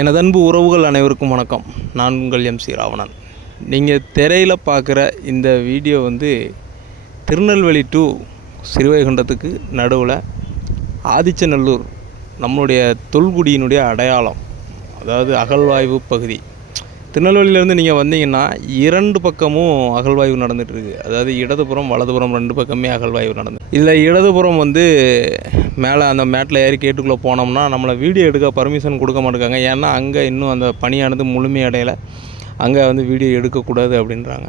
எனது அன்பு உறவுகள் அனைவருக்கும் வணக்கம். நான் உங்கள் எம் சி ராவணன். நீங்கள் திரையில் பார்க்குற இந்த வீடியோ வந்து திருநெல்வேலி டு சிறுவைகுண்டத்துக்கு நடுவில் ஆதிச்சநல்லூர் நம்மளுடைய தொல்குடியினுடைய அடையாளம் அதாவது அகழ்வாய்வு பகுதி. திருநெல்வேலியிலேருந்து நீங்கள் வந்தீங்கன்னா இரண்டு பக்கமும் அகழ்வாய்வு நடந்துட்டு அதாவது இடதுபுறம் வலதுபுறம் ரெண்டு பக்கமே அகழ்வாய்வு நடந்து. இதில் இடதுபுறம் வந்து மேலே அந்த மேட்டில் ஏறி கேட்டுக்குள்ளே போனோம்னா நம்மளை வீடியோ எடுக்க பர்மிஷன் கொடுக்க மாட்டேங்காங்க. ஏன்னா அங்கே இன்னும் அந்த பணியானது முழுமையடையலை. அங்கே வந்து வீடியோ எடுக்கக்கூடாது அப்படின்றாங்க.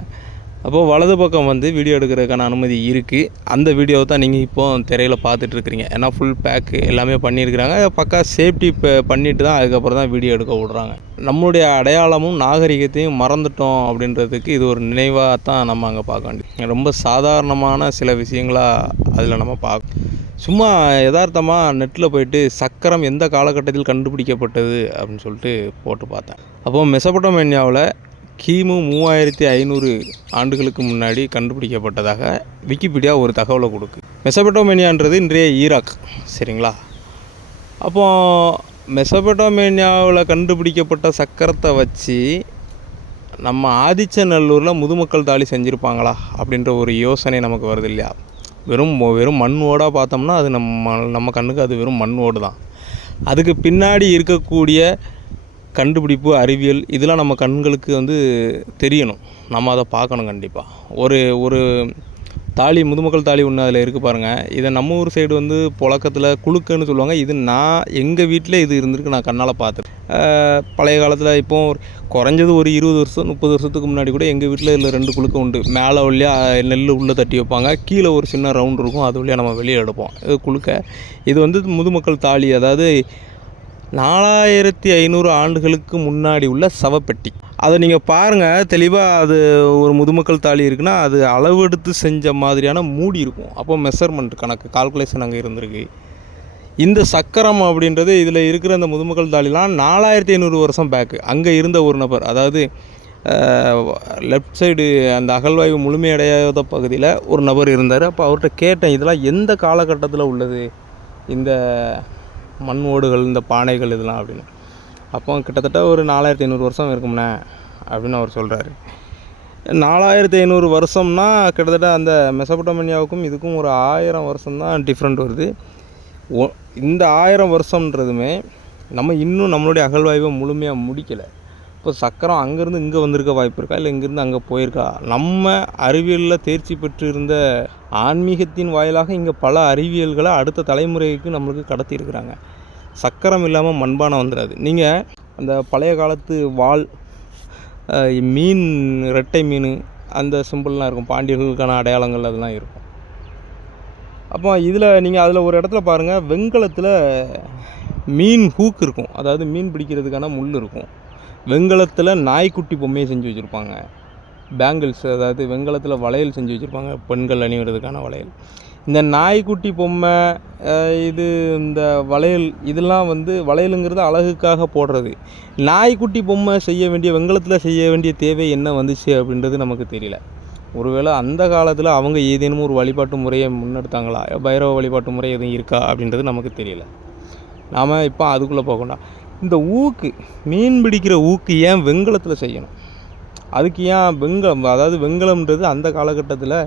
அப்போது வலது பக்கம் வந்து வீடியோ எடுக்கிறதுக்கான அனுமதி இருக்குது அந்த வீடியோவை தான் நீங்கள் இப்போ திரையில் பார்த்துட்ருக்குறீங்க ஏன்னா ஃபுல் பேக்கு எல்லாமே பண்ணியிருக்கிறாங்க. பக்கா சேஃப்டி பண்ணிட்டு தான் அதுக்கப்புறம் தான் வீடியோ எடுக்க விடுறாங்க. நம்மளுடைய அடையாளமும் நாகரிகத்தையும் மறந்துட்டோம் அப்படின்றதுக்கு இது ஒரு நினைவாக தான் நம்ம அங்கே பார்க்க வேண்டியது. ரொம்ப சாதாரணமான சில விஷயங்களாக அதில் நம்ம பார்க்க சும்மா யதார்த்தமாக நெட்டில் போயிட்டு சக்கரம் எந்த காலகட்டத்தில் கண்டுபிடிக்கப்பட்டது அப்படின்னு சொல்லிட்டு போட்டு பார்த்தேன். அப்போது மெசபட்டோமேனியாவில் கிமு மூவாயிரத்தி ஐநூறு ஆண்டுகளுக்கு முன்னாடி கண்டுபிடிக்கப்பட்டதாக விக்கிபீடியா ஒரு தகவலை கொடுக்கு. மெசபட்டோமேனியான்றது இன்றைய ஈராக் சரிங்களா? அப்போ மெசபடோமேனியாவில் கண்டுபிடிக்கப்பட்ட சக்கரத்தை வச்சு நம்ம ஆதிச்சநல்லூரில் முதுமக்கள் தாலி செஞ்சுருப்பாங்களா அப்படின்ற ஒரு யோசனை நமக்கு வருது இல்லையா? வெறும் வெறும் மண் ஓடாக பார்த்தோம்னா அது நம்ம நம்ம கண்ணுக்கு அது வெறும் மண் ஓடு தான் அதுக்கு பின்னாடி இருக்கக்கூடிய கண்டுபிடிப்பு அறிவியல் இதெல்லாம் நம்ம கண்களுக்கு வந்து தெரியணும். நம்ம அதை பார்க்கணும் கண்டிப்பாக ஒரு ஒரு தாலி முதுமக்கள் தாலி ஒன்று அதில் இருக்குது பாருங்கள் இதை நம்ம ஊர் சைடு வந்து புழக்கத்தில் குழுக்கன்னு சொல்லுவாங்க. இது நான் எங்கள் வீட்டில் இது இருந்திருக்கு நான் கண்ணால் பார்த்துருக்கேன். பழைய காலத்தில் இப்போ ஒரு குறைஞ்சது ஒரு இருபது வருஷம் முப்பது வருஷத்துக்கு முன்னாடி கூட எங்கள் வீட்டில் இதில் ரெண்டு குழுக்க உண்டு. மேலே வழியாக நெல் உள்ளே தட்டி வைப்பாங்க. கீழே ஒரு சின்ன ரவுண்ட் இருக்கும். அது வழியாக நம்ம வெளியே எடுப்போம். இது குழுக்க இது வந்து முதுமக்கள் தாலி. அதாவது நாலாயிரத்தி ஐநூறு ஆண்டுகளுக்கு முன்னாடி உள்ள சவப்பெட்டி. அதை நீங்கள் பாருங்கள் தெளிவாக அது ஒரு முதுமக்கள் தாலி இருக்குன்னா அது அளவெடுத்து செஞ்ச மாதிரியான மூடி இருக்கும். அப்போ மெஷர்மெண்ட் கணக்கு கால்குலேஷன் அங்கே இருந்திருக்கு. இந்த சக்கரம் அப்படின்றது இதில் இருக்கிற அந்த முதுமக்கள் தாலிலாம் நாலாயிரத்தி ஐநூறு வருஷம் பேக்கு அங்கே இருந்த ஒரு நபர் அதாவது லெஃப்ட் சைடு அந்த அகழ்வாய்வு முழுமையடையாத பகுதியில் ஒரு நபர் இருந்தார். அப்போ அவர்கிட்ட கேட்டேன் இதெல்லாம் எந்த காலகட்டத்தில் உள்ளது? இந்த மண் ஓடுகள் இந்த பானைகள் இதெல்லாம் அப்படின்னு. அப்போ கிட்டத்தட்ட ஒரு நாலாயிரத்தி ஐநூறு வருஷம் இருக்கும்ண்ணே அப்படின்னு அவர் சொல்கிறாரு நாலாயிரத்தி ஐநூறு வருஷம்னா கிட்டத்தட்ட அந்த மெசபடோமனியாவுக்கும் இதுக்கும் ஒரு ஆயிரம் வருஷம்தான் டிஃப்ரெண்ட் வருது. இந்த ஆயிரம் வருஷம்ன்றதுமே நம்ம இன்னும் நம்மளுடைய அகழ்வாய்வை முழுமையாக முடிக்கலை. இப்போ சக்கரம் அங்கேருந்து இங்கே வந்திருக்க வாய்ப்பு இருக்கா? இல்லை இங்கேருந்து அங்கே போயிருக்கா? நம்ம அறிவியலில் தேர்ச்சி பெற்று இருந்த ஆன்மீகத்தின் வாயிலாக இங்கே பல அறிவியல்களை அடுத்த தலைமுறைக்கு நம்மளுக்கு கடத்தியிருக்கிறாங்க சக்கரம் இல்லாமல் மண்பானம் வந்துடாது. நீங்கள் அந்த பழைய காலத்து வால் மீன் ரெட்டை மீன் அந்த சிம்பிள்லாம் இருக்கும். பாண்டியர்களுக்கான அடையாளங்கள் அதெல்லாம் இருக்கும். அப்போ இதில் நீங்கள் அதில் ஒரு இடத்துல பாருங்கள். வெண்கலத்தில் மீன் ஹூக் இருக்கும். அதாவது மீன் பிடிக்கிறதுக்கான முள் இருக்கும். வெண்கலத்தில் நாய்க்குட்டி பொம்மையை செஞ்சு வச்சுருப்பாங்க. பேங்கிள்ஸ் அதாவது வெண்கலத்தில் வளையல் செஞ்சு வச்சுருப்பாங்க. பெண்கள் அணிவதுக்கான வளையல். இந்த நாய்க்குட்டி பொம்மை இது இந்த வளையல் இதெல்லாம் வந்து வளையலுங்கிறது அழகுக்காக போடுறது. நாய்க்குட்டி பொம்மை செய்ய வேண்டிய வெங்கலத்தில் செய்ய வேண்டிய தேவை என்ன வந்துச்சு அப்படின்றது நமக்கு தெரியல. ஒருவேளை அந்த காலத்தில் அவங்க ஏதேனும் ஒரு வழிபாட்டு முறையை முன்னெடுத்தாங்களா? பைரவ வழிபாட்டு முறை எதுவும் இருக்கா அப்படின்றது நமக்கு தெரியல. நாம் இப்போ அதுக்குள்ளே போகணும். இந்த ஊக்கு மீன் பிடிக்கிற ஊக்கு ஏன் வெங்கலத்தில் செய்யணும்? அதுக்கு ஏன் வெங்கலம் அதாவது வெங்கலம்ன்றது அந்த காலகட்டத்தில்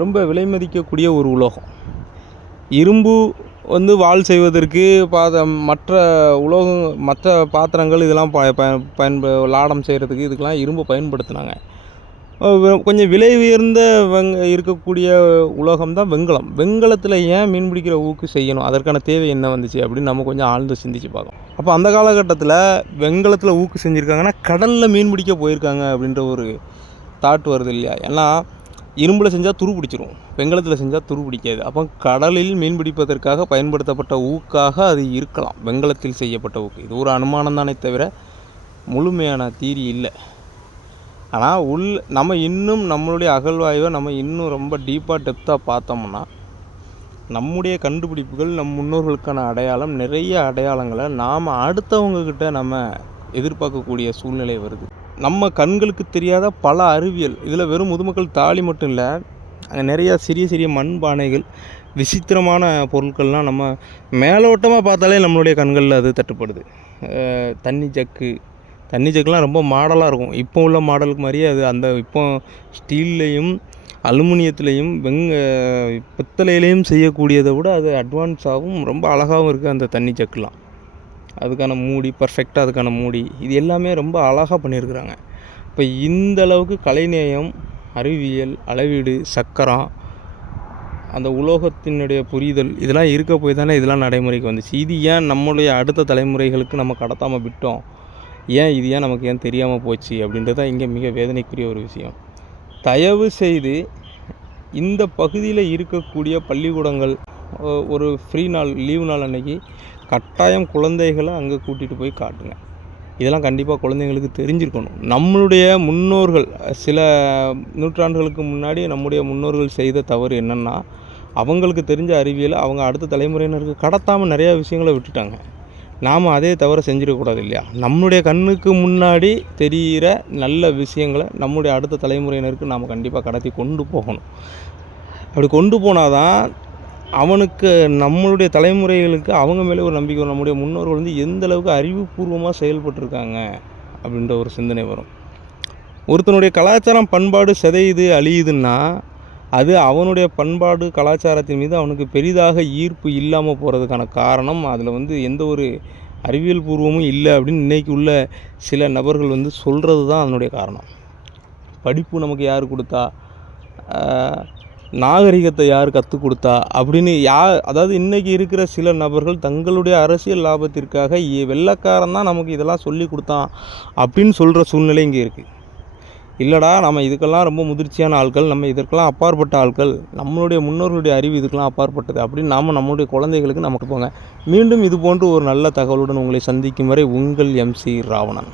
ரொம்ப விலை மதிக்கக்கூடிய ஒரு உலோகம். இரும்பு வந்து வாள் செய்வதற்கு பாத மற்ற உலோகம் மற்ற பாத்திரங்கள் இதெல்லாம் ப பயன்ப லாடம் செய்கிறதுக்கு இதுக்கெல்லாம் இரும்பு பயன்படுத்தினாங்க. கொஞ்சம் விலை உயர்ந்த வெங் இருக்கக்கூடிய உலோகம் தான் வெண்கலம் வெண்கலத்தில் ஏன் மீன் பிடிக்கிற ஊக்கு செய்யணும்? அதற்கான தேவை என்ன வந்துச்சு அப்படின்னு நம்ம கொஞ்சம் ஆழ்ந்து சிந்திச்சு பார்க்கணும். அப்போ அந்த காலகட்டத்தில் வெண்கலத்தில் ஊக்கு செஞ்சுருக்காங்கன்னா கடலில் மீன் பிடிக்க போயிருக்காங்க அப்படின்ற ஒரு தாட் வருது இல்லையா? ஏன்னா இரும்பில் செஞ்சால் துரு பிடிச்சிரும். வெங்கலத்தில் செஞ்சால் துரு பிடிக்காது. அப்போ கடலில் மீன் பிடிப்பதற்காக பயன்படுத்தப்பட்ட ஊக்காக அது இருக்கலாம். வெங்கலத்தில் செய்யப்பட்ட ஊக்கு. இது ஒரு அனுமானம் தானே தவிர முழுமையான தீரி இல்லை. ஆனால் உள் நம்ம இன்னும் நம்மளுடைய அகழ்வாய்வை நம்ம இன்னும் ரொம்ப டீப்பாக டெப்த்தாக பார்த்தோம்னா நம்முடைய கண்டுபிடிப்புகள் நம் முன்னோர்களுக்கான அடையாளம் நிறைய அடையாளங்களை நாம் அடுத்தவங்கக்கிட்ட நம்ம எதிர்பார்க்கக்கூடிய சூழ்நிலை வருது. நம்ம கண்களுக்கு தெரியாத பல அறிவியல் இதில் வெறும் முதுமக்கள் தாலி மட்டும் இல்லை அங்கே நிறையா சிறிய சிறிய மண் பானைகள் விசித்திரமான பொருட்கள்லாம் நம்ம மேலோட்டமாக பார்த்தாலே நம்மளுடைய கண்களில் அது தட்டுப்படுது. தண்ணி ஜக்கு தண்ணி ஜக்குலாம் ரொம்ப மாடலாக இருக்கும். இப்போ உள்ள மாடலுக்கு மாதிரியே அது அந்த இப்போ ஸ்டீல்லையும் அலுமினியத்துலேயும் வெங்க பித்தளையிலையும் செய்யக்கூடியதை விட அது அட்வான்ஸாகவும் ரொம்ப அழகாகவும் இருக்குது அந்த தண்ணி ஜக்குலாம் அதுக்கான மூடி பர்ஃபெக்டாக அதுக்கான மூடி இது எல்லாமே ரொம்ப அழகாக பண்ணியிருக்கிறாங்க. இப்போ இந்த அளவுக்கு கலைநேயம் அறிவியல் அளவீடு சக்கரம் அந்த உலோகத்தினுடைய புரிதல் இதெல்லாம் இருக்க போய் தானே இதெல்லாம் நடைமுறைக்கு வந்துச்சு. இது ஏன் நம்மளுடைய அடுத்த தலைமுறைகளுக்கு நம்ம கடத்தாமல் விட்டோம்? ஏன் இது ஏன் நமக்கு ஏன் தெரியாமல் போச்சு அப்படின்றது தான் இங்கே மிக வேதனைக்குரிய ஒரு விஷயம். தயவு செய்து இந்த பகுதியில் இருக்கக்கூடிய பள்ளிக்கூடங்கள் ஒரு ஃப்ரீ நாள் லீவு நாள் அன்னைக்கு கட்டாயம் குழந்தைகளை அங்கே கூட்டிகிட்டு போய் காட்டுங்க. இதெல்லாம் கண்டிப்பாக குழந்தைங்களுக்கு தெரிஞ்சிருக்கணும். நம்மளுடைய முன்னோர்கள் சில நூற்றாண்டுகளுக்கு முன்னாடி நம்முடைய முன்னோர்கள் செய்த தவறு என்னென்னா அவங்களுக்கு தெரிஞ்ச அறிவியலை அவங்க அடுத்த தலைமுறையினருக்கு கடத்தாமல் நிறையா விஷயங்களை விட்டுட்டாங்க. நாம் அதே தவிர செஞ்சிடக்கூடாது இல்லையா நம்மளுடைய கண்ணுக்கு முன்னாடி தெரிகிற நல்ல விஷயங்களை நம்முடைய அடுத்த தலைமுறையினருக்கு நாம் கண்டிப்பாக கடத்தி கொண்டு போகணும். அப்படி கொண்டு போனால் தான் அவனுக்கு நம்மளுடைய தலைமுறைகளுக்கு அவங்க மேலே ஒரு நம்பிக்கை வரும். நம்முடைய முன்னோர்கள் வந்து எந்த அளவுக்கு அறிவுபூர்வமாக செயல்பட்டுருக்காங்க அப்படின்ற ஒரு சிந்தனை வரும். ஒருத்தனுடைய கலாச்சாரம் பண்பாடு சிதையுது அழியுதுன்னா அது அவனுடைய பண்பாடு கலாச்சாரத்தின் மீது அவனுக்கு பெரிதாக ஈர்ப்பு இல்லாமல் போகிறதுக்கான காரணம். அதில் வந்து எந்த ஒரு அறிவியல் பூர்வமும் இல்லை அப்படின்னு இன்றைக்கி உள்ள சில நபர்கள் வந்து சொல்கிறது தான் அதனுடைய காரணம். படிப்பு நமக்கு யார் கொடுத்தா? நாகரிகத்தை யார் கற்றுக் கொடுத்தா? அப்படின்னு யா அதாவது இன்றைக்கி இருக்கிற சில நபர்கள் தங்களுடைய அரசியல் லாபத்திற்காக இ- வெள்ளைக்காரன் தான் நமக்கு இதெல்லாம் சொல்லி கொடுத்தான் அப்படின்னு சொல்கிற சூழ்நிலை இங்கே இருக்குது இல்லைடா நம்ம இதுக்கெல்லாம் ரொம்ப முதிர்ச்சியான ஆட்கள் நம்ம இதற்கெல்லாம் அப்பாற்பட்ட ஆட்கள் நம்மளுடைய முன்னோர்களுடைய அறிவு இதுக்கெல்லாம் அப்பாற்பட்டது அப்படின்னு நாம் நம்மளுடைய குழந்தைகளுக்கு நமக்கு போங்க. மீண்டும் இது போன்று ஒரு நல்ல தகவலுடன் உங்களை சந்திக்கும் வரை உங்கள் எம்சி ராவணன்.